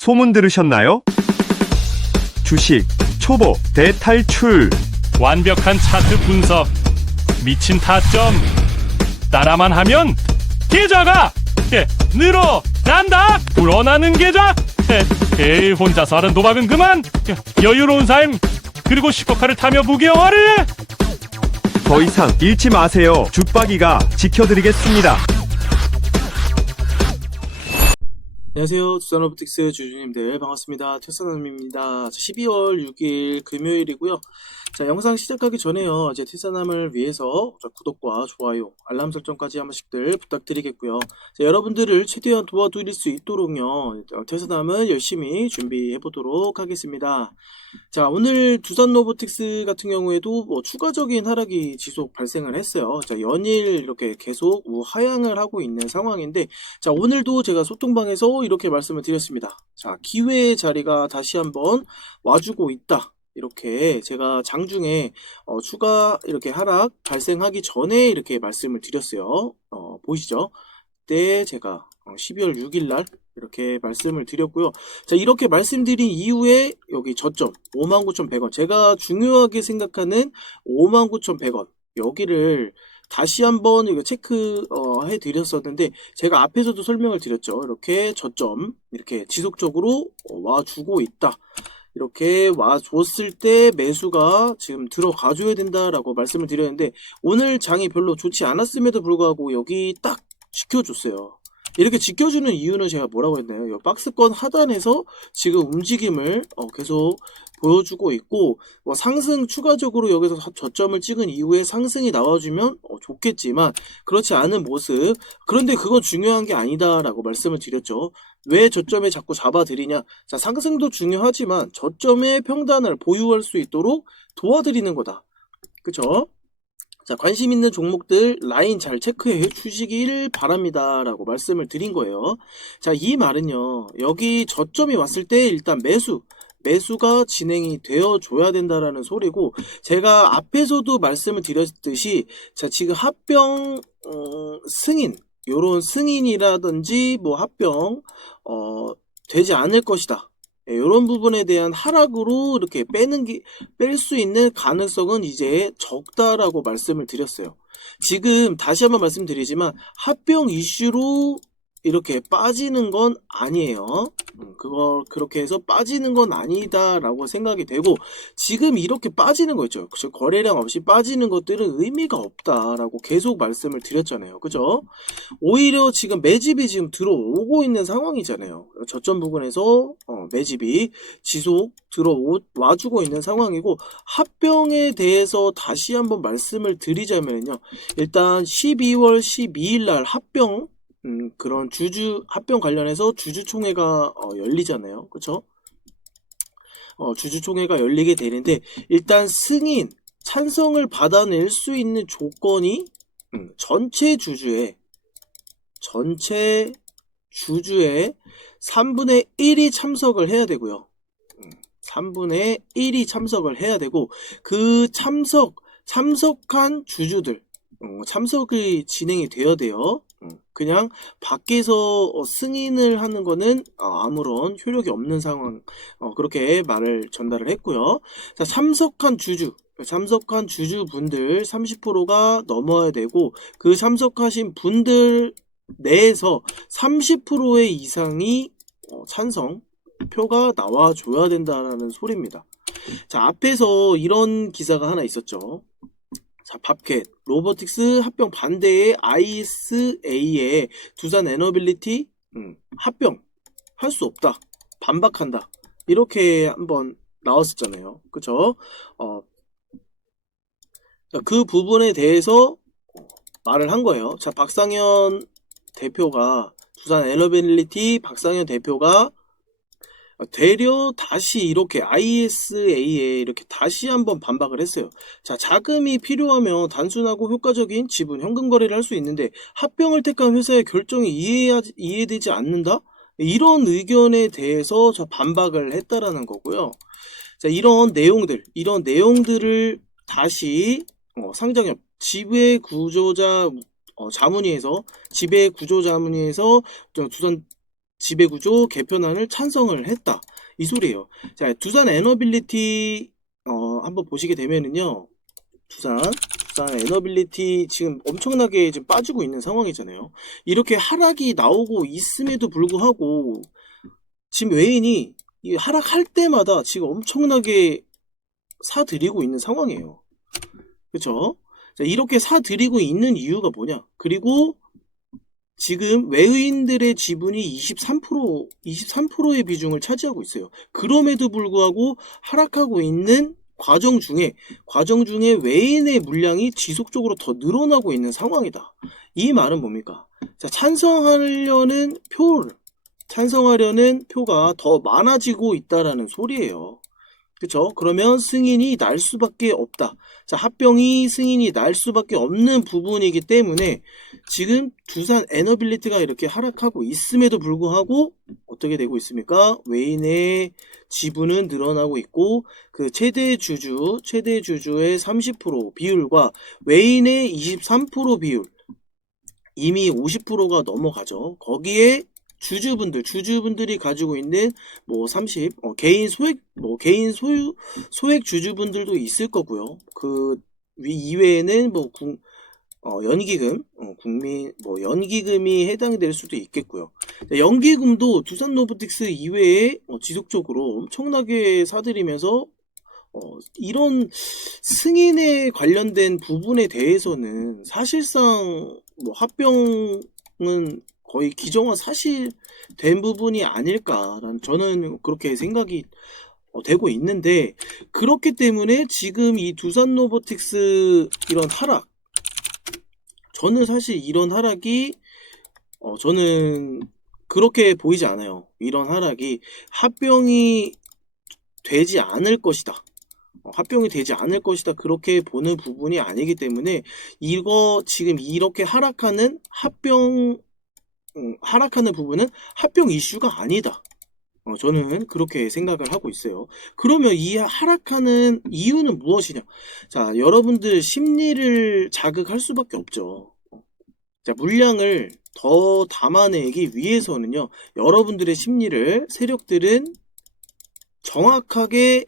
소문 들으셨나요? 주식 초보 대탈출. 완벽한 차트 분석, 미친 타점, 따라만 하면 계좌가 늘어난다. 불어나는 계좌. 에이, 혼자서 하는 도박은 그만. 여유로운 삶, 그리고 슈퍼카를 타며 부귀영화를. 더 이상 잃지 마세요. 죽박이가 지켜드리겠습니다. 안녕하세요. 두산로보틱스 주주님들 반갑습니다. 태산남입니다. 12월 6일 금요일이고요. 자, 영상 시작하기 전에요. 이제 태산남을 위해서 구독과 좋아요, 알람 설정까지 한 번씩들 부탁드리겠고요. 자, 여러분들을 최대한 도와드릴 수 있도록요. 태산남은 열심히 준비해 보도록 하겠습니다. 자, 오늘 두산로보틱스 같은 경우에도 추가적인 하락이 지속 발생을 했어요. 자, 연일 이렇게 계속 우하향을 하고 있는 상황인데, 자, 오늘도 제가 소통방에서 이렇게 말씀을 드렸습니다. 자, 기회의 자리가 다시 한번 와주고 있다. 이렇게 제가 장중에 추가 이렇게 하락 발생하기 전에 이렇게 말씀을 드렸어요. 보이시죠? 그때 제가 12월 6일 날 이렇게 말씀을 드렸고요. 자, 이렇게 말씀드린 이후에 여기 저점 59,100원, 제가 중요하게 생각하는 59,100원 여기를 다시 한번 이거 체크해 드렸었는데, 제가 앞에서도 설명을 드렸죠. 이렇게 저점 이렇게 지속적으로 와주고 있다. 이렇게 와줬을 때 매수가 지금 들어가 줘야 된다라고 말씀을 드렸는데, 오늘 장이 별로 좋지 않았음에도 불구하고 여기 딱 지켜줬어요. 이렇게 지켜주는 이유는 제가 뭐라고 했나요? 이 박스권 하단에서 지금 움직임을 계속 보여주고 있고, 상승 추가적으로 여기서 저점을 찍은 이후에 상승이 나와주면 좋겠지만 그렇지 않은 모습. 그런데 그건 중요한 게 아니다라고 말씀을 드렸죠. 왜 저점에 자꾸 잡아드리냐? 자, 상승도 중요하지만 저점의 평단을 보유할 수 있도록 도와드리는 거다. 그쵸? 자, 관심 있는 종목들 라인 잘 체크해 주시길 바랍니다 라고 말씀을 드린 거예요. 자, 이 말은요, 여기 저점이 왔을 때 일단 매수가 진행이 되어 줘야 된다라는 소리고, 제가 앞에서도 말씀을 드렸듯이, 자, 지금 합병 승인, 요런 승인이라든지 합병 되지 않을 것이다, 이런 부분에 대한 하락으로 이렇게 뺄 수 있는 가능성은 이제 적다라고 말씀을 드렸어요. 지금 다시 한번 말씀드리지만 합병 이슈로 이렇게 빠지는 건 아니에요. 그렇게 해서 빠지는 건 아니다라고 생각이 되고, 지금 이렇게 빠지는 거 있죠. 그쵸? 거래량 없이 빠지는 것들은 의미가 없다라고 계속 말씀을 드렸잖아요. 그죠? 오히려 지금 매집이 지금 들어오고 있는 상황이잖아요. 저점 부근에서 매집이 지속 들어와주고 있는 상황이고, 합병에 대해서 다시 한번 말씀을 드리자면요. 일단 12월 12일 날 합병, 그런 합병 관련해서 주주총회가 열리잖아요. 그쵸? 주주총회가 열리게 되는데, 일단 찬성을 받아낼 수 있는 조건이 전체 주주의 3분의 1이 참석을 해야 되고요. 3분의 1이 참석을 해야 되고, 그 참석한 주주들 참석이 진행이 되어야 돼요. 그냥 밖에서 승인을 하는 거는 아무런 효력이 없는 상황, 그렇게 말을 전달을 했고요. 자, 참석한 주주분들 30%가 넘어야 되고, 그 참석하신 분들 내에서 30%의 이상이 찬성 표가 나와줘야 된다는 소리입니다. 자, 앞에서 이런 기사가 하나 있었죠. 자, 밥캣 로보틱스 합병 반대의 ISA에 두산 에너빌리티 합병 할 수 없다, 반박한다, 이렇게 한번 나왔었잖아요. 그쵸? 자, 그 부분에 대해서 말을 한 거예요. 자, 두산 에너빌리티 박상현 대표가 되려 다시 이렇게 ISA에 이렇게 다시 한번 반박을 했어요. 자, 자금이 필요하면 단순하고 효과적인 지분 현금 거래를 할 수 있는데 합병을 택한 회사의 결정이 이해되지 않는다? 이런 의견에 대해서 반박을 했다라는 거고요. 자, 이런 내용들을 다시 상장협 지배구조자 자문위에서 두산 지배구조 개편안을 찬성을 했다. 이 소리예요. 자, 두산 에너빌리티 한번 보시게 되면은요. 두산 에너빌리티 지금 엄청나게 지금 빠지고 있는 상황이잖아요. 이렇게 하락이 나오고 있음에도 불구하고 지금 외인이 이 하락할 때마다 지금 엄청나게 사들이고 있는 상황이에요. 그쵸? 자, 이렇게 사들이고 있는 이유가 뭐냐? 그리고 지금 외인들의 지분이 23%의 비중을 차지하고 있어요. 그럼에도 불구하고 하락하고 있는 과정 중에 외인의 물량이 지속적으로 더 늘어나고 있는 상황이다. 이 말은 뭡니까? 자, 찬성하려는 표가 더 많아지고 있다라는 소리예요. 그쵸? 그러면 승인이 날 수밖에 없다. 자, 합병이 승인이 날 수밖에 없는 부분이기 때문에 지금 두산 에너빌리티가 이렇게 하락하고 있음에도 불구하고 어떻게 되고 있습니까? 외인의 지분은 늘어나고 있고 그 최대 주주의 30% 비율과 외인의 23% 비율 이미 50%가 넘어가죠. 거기에 주주분들이 가지고 있는 뭐 30, 개인 소액 주주분들도 있을 거고요. 그 이외에는 뭐 연기금, 연기금이 해당될 수도 있겠고요. 연기금도 두산 로보틱스 이외에 지속적으로 엄청나게 사들이면서 이런 승인에 관련된 부분에 대해서는 사실상 뭐 합병은 거의 기정화 사실된 부분이 아닐까라는 저는 그렇게 생각이 되고 있는데 그렇기 때문에 지금 이 두산 로보틱스 이런 하락 저는 사실 이런 하락이 저는 그렇게 보이지 않아요. 이런 하락이 합병이 되지 않을 것이다. 그렇게 보는 부분이 아니기 때문에 이거 지금 이렇게 하락하는 부분은 합병 이슈가 아니다. 저는 그렇게 생각을 하고 있어요. 그러면 이 하락하는 이유는 무엇이냐? 자, 여러분들 심리를 자극할 수밖에 없죠. 자, 물량을 더 담아내기 위해서는요, 여러분들의 심리를 세력들은 정확하게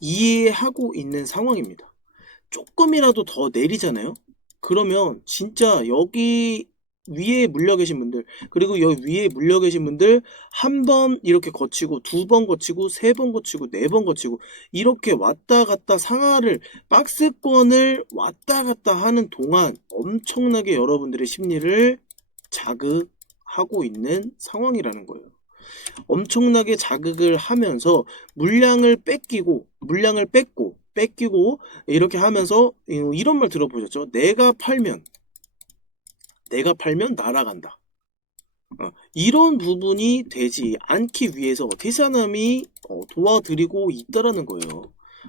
이해하고 있는 상황입니다. 조금이라도 더 내리잖아요? 그러면 진짜 여기 위에 물려 계신 분들 그리고 여기 위에 물려 계신 분들 한 번 이렇게 거치고 두 번 거치고 세 번 거치고 네 번 거치고 이렇게 왔다 갔다 상하를 박스권을 왔다 갔다 하는 동안 엄청나게 여러분들의 심리를 자극하고 있는 상황이라는 거예요. 엄청나게 자극을 하면서 물량을 뺏기고 이렇게 하면서 이런 말 들어보셨죠? 내가 팔면 날아간다. 이런 부분이 되지 않기 위해서 테사남이 도와드리고 있다라는 거예요.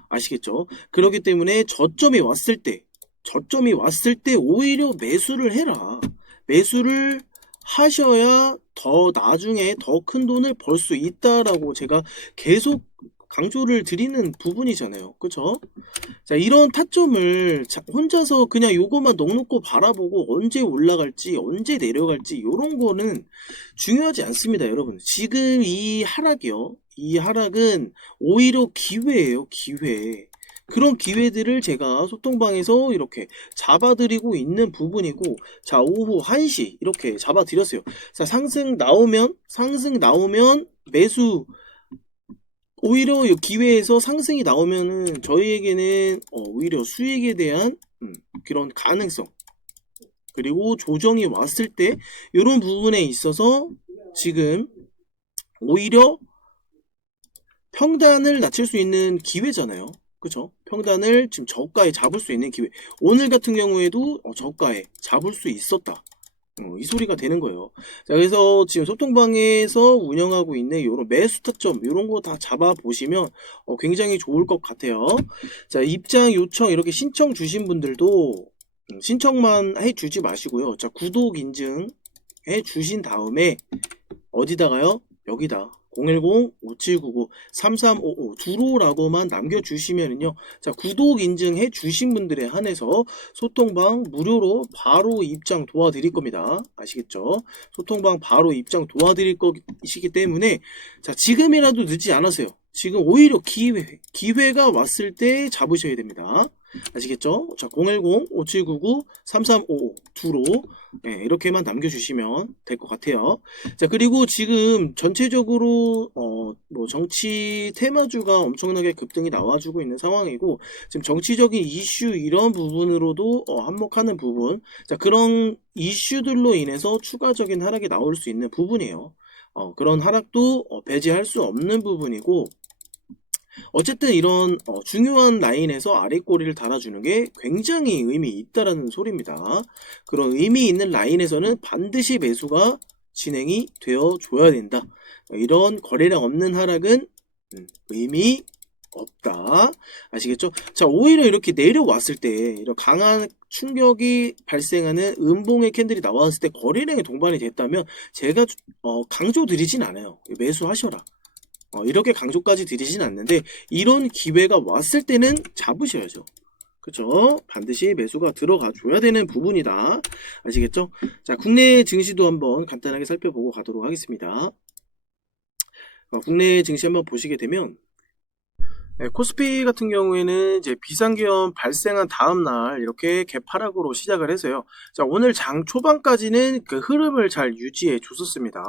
아시겠죠? 그렇기 때문에 저점이 왔을 때 오히려 매수를 해라. 매수를 하셔야 더 나중에 더 큰 돈을 벌 수 있다라고 제가 계속 강조를 드리는 부분이잖아요. 그쵸? 자, 이런 타점을 혼자서 그냥 요거만 넉넉고 바라보고 언제 올라갈지 언제 내려갈지 이런 거는 중요하지 않습니다. 여러분 지금 이 하락은 오히려 기회예요. 기회. 그런 기회들을 제가 소통방에서 이렇게 잡아드리고 있는 부분이고, 자, 오후 1시 이렇게 잡아드렸어요. 자, 상승 나오면 매수, 오히려 이 기회에서 상승이 나오면은 저희에게는 오히려 수익에 대한 그런 가능성, 그리고 조정이 왔을 때 이런 부분에 있어서 지금 오히려 평단을 낮출 수 있는 기회잖아요. 그쵸? 평단을 지금 저가에 잡을 수 있는 기회. 오늘 같은 경우에도 저가에 잡을 수 있었다. 이 소리가 되는 거예요. 자, 그래서 지금 소통방에서 운영하고 있는 이런 매수 타점, 이런 거 다 잡아보시면 굉장히 좋을 것 같아요. 자, 입장 요청 이렇게 신청 주신 분들도 신청만 해주지 마시고요. 자, 구독 인증 해주신 다음에 어디다가요? 여기다. 010-5799-3355 두로라고만 남겨주시면은요. 자, 구독 인증해 주신 분들에 한해서 소통방 무료로 바로 입장 도와드릴 겁니다. 아시겠죠? 소통방 바로 입장 도와드릴 것이기 때문에 자, 지금이라도 늦지 않았어요. 지금 오히려 기회가 왔을 때 잡으셔야 됩니다. 아시겠죠? 자, 010-5799-3355 두로 이렇게만 남겨주시면 될 것 같아요. 자, 그리고 지금 전체적으로 뭐 정치 테마주가 엄청나게 급등이 나와주고 있는 상황이고 지금 정치적인 이슈 이런 부분으로도 한몫하는 부분, 자, 그런 이슈들로 인해서 추가적인 하락이 나올 수 있는 부분이에요. 그런 하락도 배제할 수 없는 부분이고, 어쨌든 이런 중요한 라인에서 아래 꼬리를 달아주는 게 굉장히 의미 있다라는 소리입니다. 그런 의미 있는 라인에서는 반드시 매수가 진행이 되어 줘야 된다. 이런 거래량 없는 하락은 의미 없다. 아시겠죠? 자, 오히려 이렇게 내려왔을 때 이런 강한 충격이 발생하는 음봉의 캔들이 나왔을 때 거래량이 동반이 됐다면 제가 강조 드리진 않아요. 매수하셔라. 이렇게 강조까지 드리진 않는데 이런 기회가 왔을 때는 잡으셔야죠. 그쵸? 반드시 매수가 들어가 줘야 되는 부분이다. 아시겠죠? 자, 국내 증시도 한번 간단하게 살펴보고 가도록 하겠습니다. 국내 증시 한번 보시게 되면 코스피 같은 경우에는 이제 비상기업 발생한 다음날 이렇게 개파락으로 시작을 해서요. 자, 오늘 장 초반까지는 그 흐름을 잘 유지해 줬었습니다.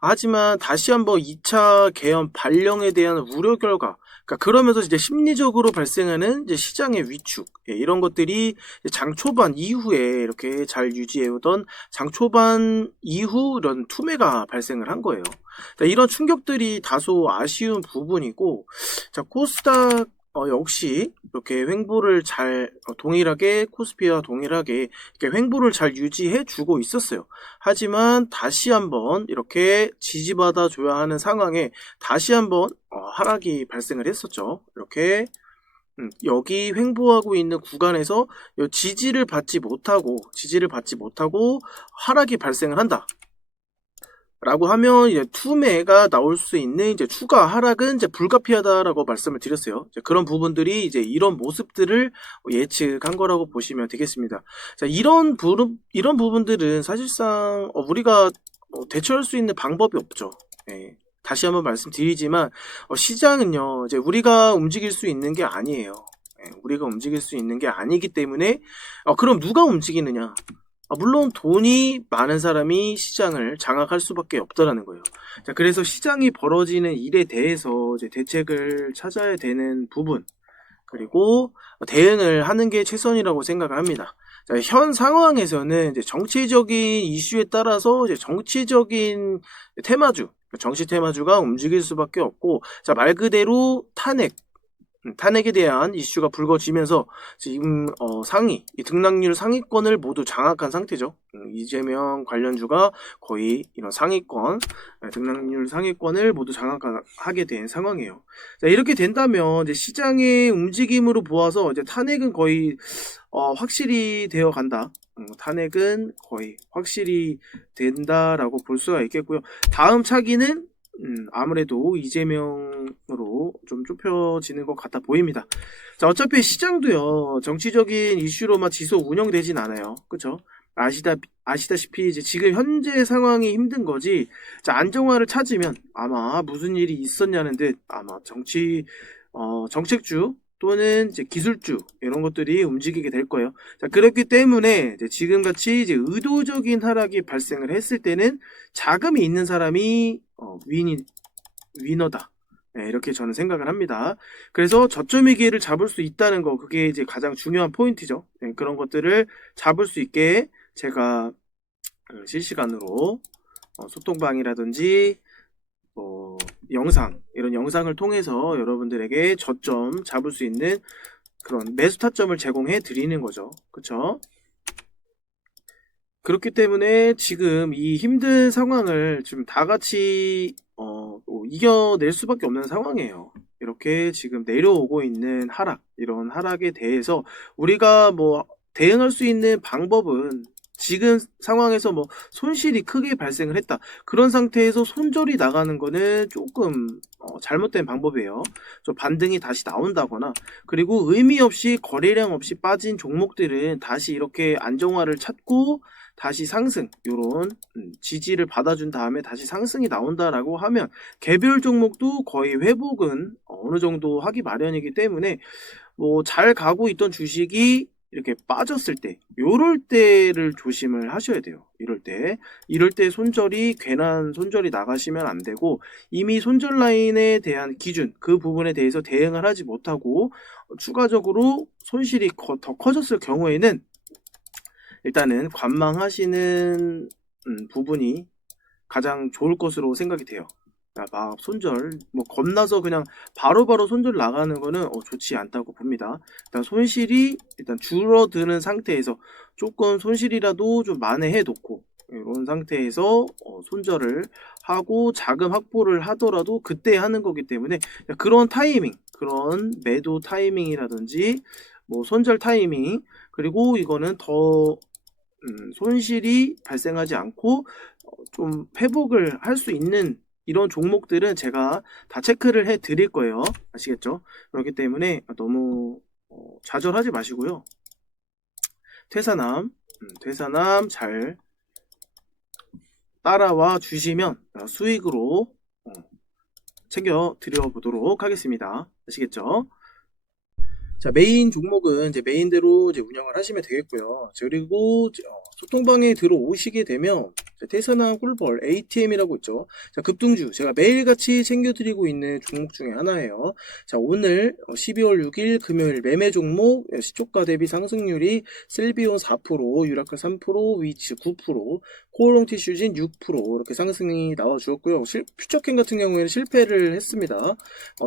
하지만 다시 한번 2차 계엄 발령에 대한 우려 결과, 그러면서 이제 심리적으로 발생하는 이제 시장의 위축, 이런 것들이 장 초반 이후에 이렇게 잘 유지해 오던 장 초반 이후 이런 투매가 발생을 한 거예요. 자, 이런 충격들이 다소 아쉬운 부분이고, 자, 코스닥 역시 이렇게 횡보를 잘 동일하게 코스피와 동일하게 이렇게 횡보를 잘 유지해 주고 있었어요. 하지만 다시 한번 이렇게 지지받아 줘야 하는 상황에 다시 한번 하락이 발생을 했었죠. 이렇게 여기 횡보하고 있는 구간에서 지지를 받지 못하고 하락이 발생을 한다. 라고 하면 이제 투매가 나올 수 있는 이제 추가 하락은 이제 불가피하다라고 말씀을 드렸어요. 이제 그런 부분들이 이제 이런 모습들을 예측한 거라고 보시면 되겠습니다. 자, 이런 부분들은 사실상 우리가 대처할 수 있는 방법이 없죠. 다시 한번 말씀드리지만 시장은요, 이제 우리가 움직일 수 있는 게 아니에요. 우리가 움직일 수 있는 게 아니기 때문에 그럼 누가 움직이느냐? 물론 돈이 많은 사람이 시장을 장악할 수밖에 없다라는 거예요. 자, 그래서 시장이 벌어지는 일에 대해서 이제 대책을 찾아야 되는 부분, 그리고 대응을 하는 게 최선이라고 생각을 합니다. 자, 현 상황에서는 이제 정치적인 이슈에 따라서 이제 정치적인 테마주, 정치 테마주가 움직일 수밖에 없고, 자, 말 그대로 탄핵에 대한 이슈가 불거지면서 지금 이 등락률 상위권을 모두 장악한 상태죠. 이재명 관련주가 거의 이런 등락률 상위권을 모두 장악하게 된 상황이에요. 자, 이렇게 된다면 이제 시장의 움직임으로 보아서 이제 탄핵은 거의 확실히 되어 간다. 탄핵은 거의 확실히 된다라고 볼 수가 있겠고요. 다음 차기는 아무래도 이재명으로 좀 좁혀지는 것 같아 보입니다. 자, 어차피 시장도요, 정치적인 이슈로만 지속 운영되진 않아요. 그쵸? 아시다시피 이제 지금 현재 상황이 힘든 거지, 자, 안정화를 찾으면 아마 무슨 일이 있었냐는 듯 아마 정책주 또는 이제 기술주 이런 것들이 움직이게 될 거예요. 자, 그렇기 때문에 이제 지금같이 이제 의도적인 하락이 발생을 했을 때는 자금이 있는 사람이 위너다. 이렇게 저는 생각을 합니다. 그래서 저점의 기회를 잡을 수 있다는 거, 그게 이제 가장 중요한 포인트죠. 그런 것들을 잡을 수 있게 제가 실시간으로 소통방이라든지 이런 영상을 통해서 여러분들에게 저점 잡을 수 있는 그런 매수 타점을 제공해 드리는 거죠. 그쵸? 그렇기 때문에 지금 이 힘든 상황을 지금 다 같이 이겨낼 수밖에 없는 상황이에요. 이렇게 지금 내려오고 있는 하락, 이런 하락에 대해서 우리가 뭐 대응할 수 있는 방법은 지금 상황에서 뭐 손실이 크게 발생을 했다. 그런 상태에서 손절이 나가는 거는 조금 잘못된 방법이에요. 좀 반등이 다시 나온다거나, 그리고 의미 없이 거래량 없이 빠진 종목들은 다시 이렇게 안정화를 찾고 다시 상승, 요런 지지를 받아준 다음에 다시 상승이 나온다라고 하면 개별 종목도 거의 회복은 어느 정도 하기 마련이기 때문에 뭐 잘 가고 있던 주식이 이렇게 빠졌을 때, 요럴 때를 조심을 하셔야 돼요. 이럴 때 손절이, 괜한 손절이 나가시면 안 되고, 이미 손절 라인에 대한 기준, 그 부분에 대해서 대응을 하지 못하고 추가적으로 손실이 더 커졌을 경우에는 일단은 관망하시는 부분이 가장 좋을 것으로 생각이 돼요. 막 손절, 뭐 겁나서 그냥 바로바로 손절 나가는 거는 좋지 않다고 봅니다. 일단 손실이 일단 줄어드는 상태에서 조금 손실이라도 좀 만회해 놓고, 이런 상태에서 손절을 하고 자금 확보를 하더라도 그때 하는 거기 때문에, 그런 타이밍, 그런 매도 타이밍이라든지 뭐 손절 타이밍, 그리고 이거는 더 손실이 발생하지 않고 좀 회복을 할 수 있는 이런 종목들은 제가 다 체크를 해 드릴 거예요. 아시겠죠? 그렇기 때문에 너무 좌절하지 마시고요. 퇴사남 잘 따라와 주시면 수익으로 챙겨 드려보도록 하겠습니다. 아시겠죠? 자, 메인 종목은 이제 메인대로 이제 운영을 하시면 되겠고요. 그리고 소통방에 들어오시게 되면 태산화 꿀벌 ATM이라고 있죠. 자, 급등주 제가 매일같이 챙겨드리고 있는 종목 중에 하나예요. 자, 오늘 12월 6일 금요일 매매 종목 시초가 대비 상승률이 셀비온 4%, 유라클 3%, 위치 9%, 코오롱 티슈진 6% 이렇게 상승이 나와 주었고요. 퓨처캔 같은 경우에는 실패를 했습니다.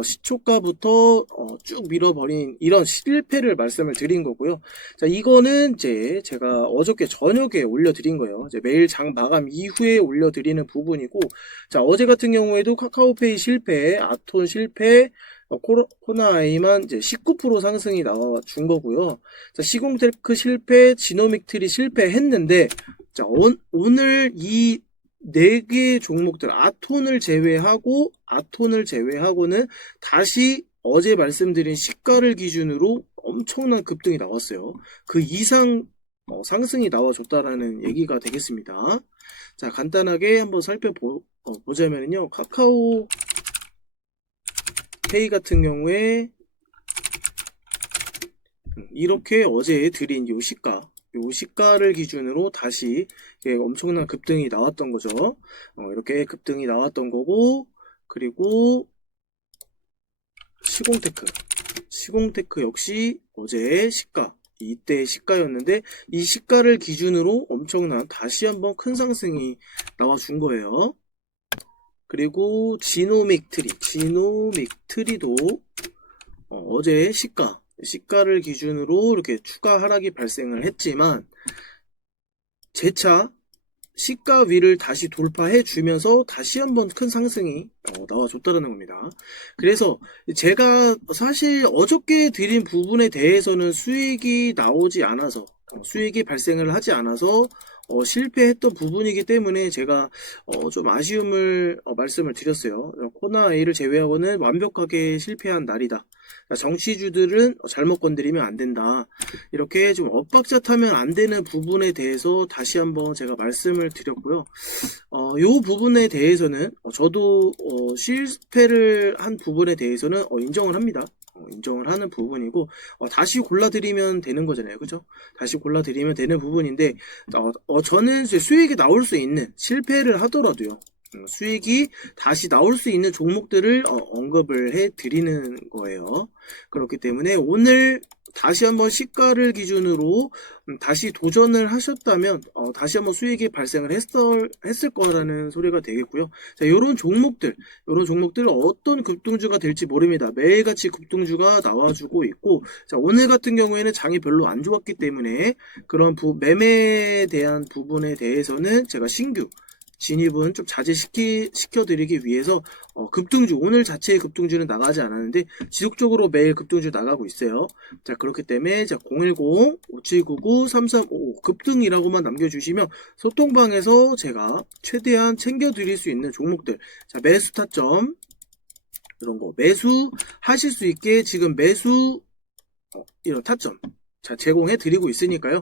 시초가부터 쭉 밀어버린 이런 실패를 말씀을 드린 거고요. 자, 이거는 이제 제가 어저께 저녁에 올려드린 거예요. 이제 매일 장 마감 이후에 올려드리는 부분이고, 자, 어제 같은 경우에도 카카오페이 실패, 아톤 실패, 코나아이만 이제 19% 상승이 나와 준 거고요. 자, 시공테크 실패, 지노믹트리 실패했는데, 자, 오늘 이 4개 종목들, 아톤을 제외하고는 다시 어제 말씀드린 시가를 기준으로 엄청난 급등이 나왔어요. 그 이상 상승이 나와줬다라는 얘기가 되겠습니다. 자, 간단하게 한번 살펴보자면요. 카카오 페이 같은 경우에 이렇게 어제 드린 요 시가를 기준으로 다시 엄청난 급등이 나왔던 거죠. 이렇게 급등이 나왔던 거고, 그리고 시공테크 역시 어제 이때 시가였는데 이 시가를 기준으로 엄청난 다시 한번 큰 상승이 나와준 거예요. 그리고 지노믹트리도 어제 시가를 기준으로 이렇게 추가 하락이 발생을 했지만 재차 시가 위를 다시 돌파해 주면서 다시 한번 큰 상승이 나와줬다는 겁니다. 그래서 제가 사실 어저께 드린 부분에 대해서는 수익이 발생을 하지 않아서 실패했던 부분이기 때문에 제가 좀 아쉬움을 말씀을 드렸어요. 코나A를 제외하고는 완벽하게 실패한 날이다. 정치주들은 잘못 건드리면 안 된다. 이렇게 좀 엇박자 타면 안 되는 부분에 대해서 다시 한번 제가 말씀을 드렸고요. 요 부분에 대해서는 저도 실패를 한 부분에 대해서는 인정을 합니다. 인정을 하는 부분이고, 다시 골라드리면 되는 거잖아요. 그죠? 다시 골라드리면 되는 부분인데, 저는 수익이 나올 수 있는, 실패를 하더라도요, 수익이 다시 나올 수 있는 종목들을 언급을 해 드리는 거예요. 그렇기 때문에 오늘 다시 한번 시가를 기준으로 다시 도전을 하셨다면 다시 한번 수익이 발생을 했을 거라는 소리가 되겠고요. 자, 요런 종목들 어떤 급등주가 될지 모릅니다. 매일같이 급등주가 나와주고 있고, 자, 오늘 같은 경우에는 장이 별로 안 좋았기 때문에 그런 매매에 대한 부분에 대해서는 제가 신규 진입은 좀 자제시켜드리기 위해서 급등주, 오늘 자체의 급등주는 나가지 않았는데 지속적으로 매일 급등주 나가고 있어요. 자, 그렇기 때문에 자 010-5799-3355 급등이라고만 남겨주시면 소통방에서 제가 최대한 챙겨드릴 수 있는 종목들, 자 매수 타점 이런 거 매수 하실 수 있게 지금 매수 이런 타점 자 제공해 드리고 있으니까요.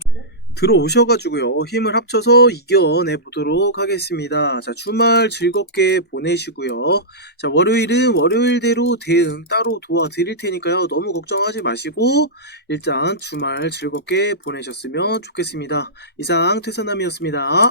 들어오셔가지고요 힘을 합쳐서 이겨내 보도록 하겠습니다. 자 주말 즐겁게 보내시고요. 자 월요일은 월요일대로 대응 따로 도와드릴 테니까요. 너무 걱정하지 마시고 일단 주말 즐겁게 보내셨으면 좋겠습니다. 이상 퇴선남이었습니다.